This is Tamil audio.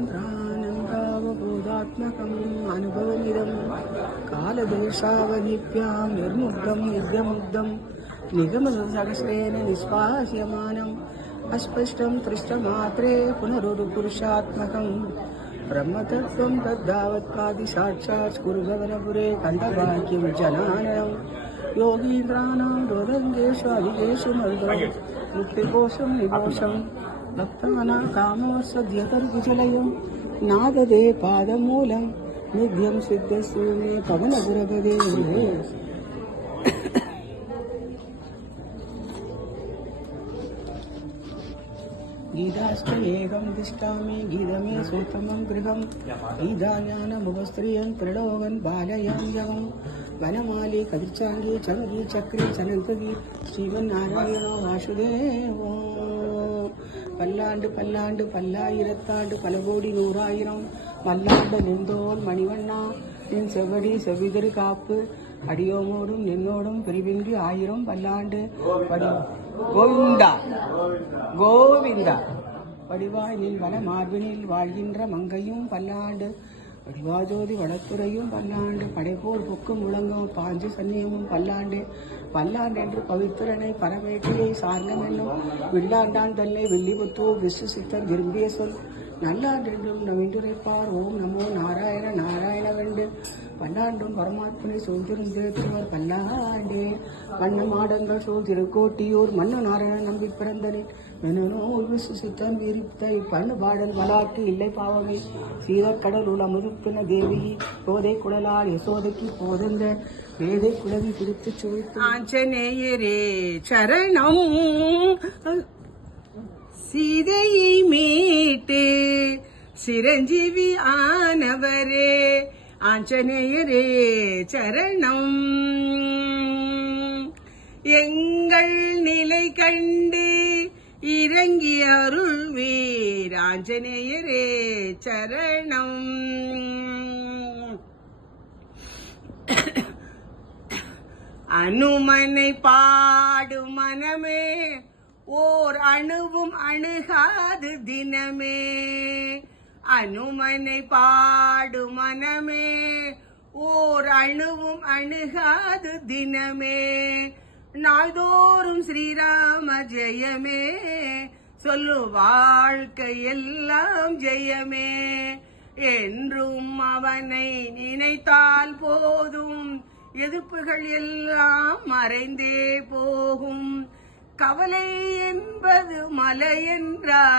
सर्वान्तरानन्दावबोधात्मकम् अनुभवमिदं कालदेशावधिभ्यां निर्मुग्धं नित्यमुग्धं निगमसहस्रेण निष्पास्यमानम् अस्पष्टं दृष्टमात्रे पुनरुरुपुरुषात्मकम् ब्रह्मतत्त्वं तद्धावत्पादि साक्षात् कुरुभवनपुरे कण्ठभाग्यं जनाननम् योगीन्द्राणां रोदङ्गेषु अधिकेषु मर्दं मुक्तिकोशं निकोशं भक्तानां कामोत्सद्यतर्कुचलयं नाददे पादमूलं नित्यं सिद्धसूने पवनपुरपदे गीताष्टमेकं तिष्ठामि गीतमे सूत्रमं गृहं गीताज्ञानमुपस्त्रियं त्रिलोकं बालयं जगं वनमाली कविचांगी चंगी चक्री चनंतगी श्रीमन्नारायणो वासुदेवो பல்லாண்டு பல்லாண்டு பல்லாயிரத்தாண்டு பல கோடி நூறாயிரம் மல்லாண்ட நெந்தோல் மணிவண்ணா நின் செவ்வடி செவ்விதரு காப்பு அடியோமோடும் நின்னோடும் பிரிவின்றி ஆயிரம் பல்லாண்டு கோவிந்தா கோவிந்தா வடிவாய் நின் வன மார்பினில் வாழ்கின்ற மங்கையும் பல்லாண்டு வடிவாஜோதி வளத்துறையும் பல்லாண்டு படைப்போர் பொக்கும் முழங்கும் பாஞ்சு சன்னியமும் பல்லாண்டு பல்லாண்டு என்று பவித்திரனை பரமேட்டியை சார்ந்தம் என்னும் வில்லாண்டான் தன்னை வெள்ளிபுத்தூர் விசுசித்தர் விரும்பிய சொல் நல்லாண்டென்றும் நவின்றுரைப்பார் ஓம் நமோ நாராயண நாராயணவென்று பல்லாண்டும் பரமாத்மனை சூழ்ந்திரும் தேற்றுவர் பல்லாண்டே வண்ண மாடங்கள் சூழ் திருக்கோட்டியூர் மன்னு நாராயணன் நம்பி பிறந்தனே மெனனோ விசுசித்தன் விரித்த இப்பண்ணு பாடல் வளாட்டு இல்லை பாவமே சீதக்கடலுள் அமுதுப்பின தேவி போதை குடலால் யசோதைக்கு போதந்த வேதை குலவி பிடித்து சுழித்து ஆஞ்சநேயரே சரணம் சீதையை மீட்டு சிரஞ்சீவி ஆனவரே ஆஞ்சநேயரே சரணம் எங்கள் நிலை கண்டு இறங்கி அருள்வீர் ஆஞ்சநேயரே சரணம் அனுமனை பாடும் மனமே ஓர் அணுவும் அணுகாது தினமே அனுமனை பாடும் மனமே ஓர் அணுவும் அணுகாது தினமே நாள்தோறும் ஸ்ரீராம ஜெயமே சொல்லு வாழ்க்கையெல்லாம் ஜெயமே என்றும் அவனை நினைத்தால் போதும் எதிர்ப்புகள் எல்லாம் மறைந்தே போகும் கவலை என்பது மலை என்றால்